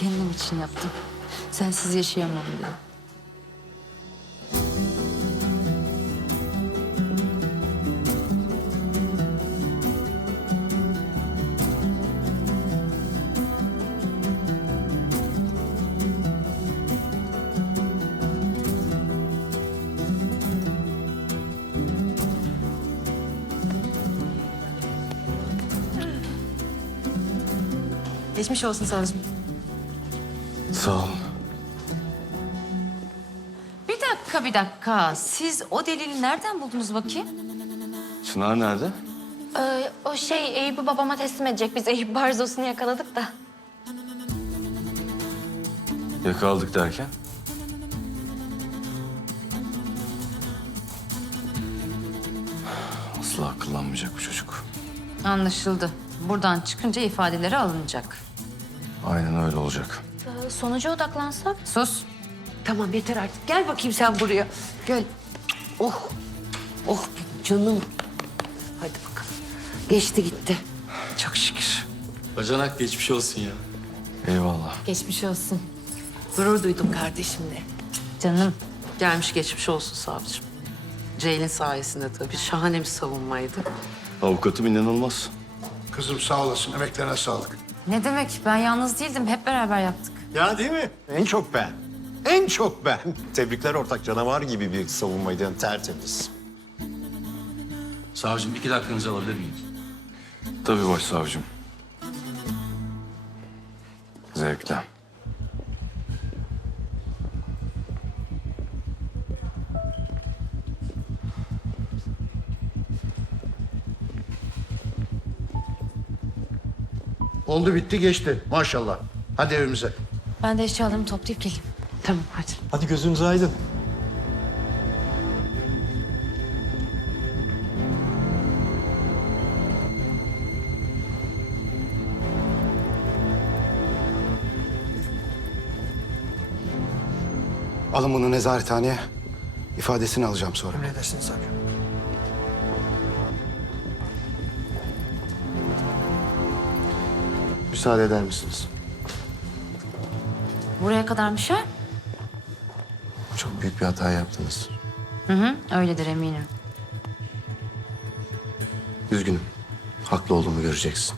kendim için yaptım. Sensiz yaşayamam diye. Geçmiş olsun savcım. Sağ olun. Bir dakika bir dakika. Siz o delili nereden buldunuz bakayım? Çınar nerede? Ee, o şey Eyüp'ü babama teslim edecek. Biz Eyüp Barzos'unu yakaladık da. Yakaladık derken? Asla akıllanmayacak bu çocuk. Anlaşıldı. Buradan çıkınca ifadeleri alınacak. Aynen öyle olacak. Ee, sonuca odaklansak. Sus. Tamam yeter artık. Gel bakayım sen buraya. Gel. Oh. Oh canım. Hadi bakalım. Geçti gitti. Çok şükür. Bacanak geçmiş olsun ya. Eyvallah. Geçmiş olsun. Gurur duydum kardeşimle. Canım. Gelmiş geçmiş olsun savcım. Ceylin sayesinde tabii. Şahane bir savunmaydı. Avukatım inanılmaz. Kızım sağ olasın. Emeklerine sağlık. Ne demek? Ben yalnız değildim. Hep beraber yaptık. Ya değil mi? En çok ben. En çok ben. Tebrikler ortak canavar gibi bir savunmaydı. Yani tertemiz. Savcım iki dakikanızı alabilir miyim? Tabii başsavcım. Zevkle. Oldu bitti geçti. Maşallah. Hadi evimize. Ben de eşyalarımı toplayıp geleyim. Tamam hadi. Hadi gözünüz aydın. Alın bunu nezarethaneye. İfadesini alacağım sonra. Emredersiniz savcım. Müsaade eder misiniz? Buraya kadarmış ha? Çok büyük bir hata yaptınız. Hı hı. Öyledir eminim. Üzgünüm. Haklı olduğumu göreceksin.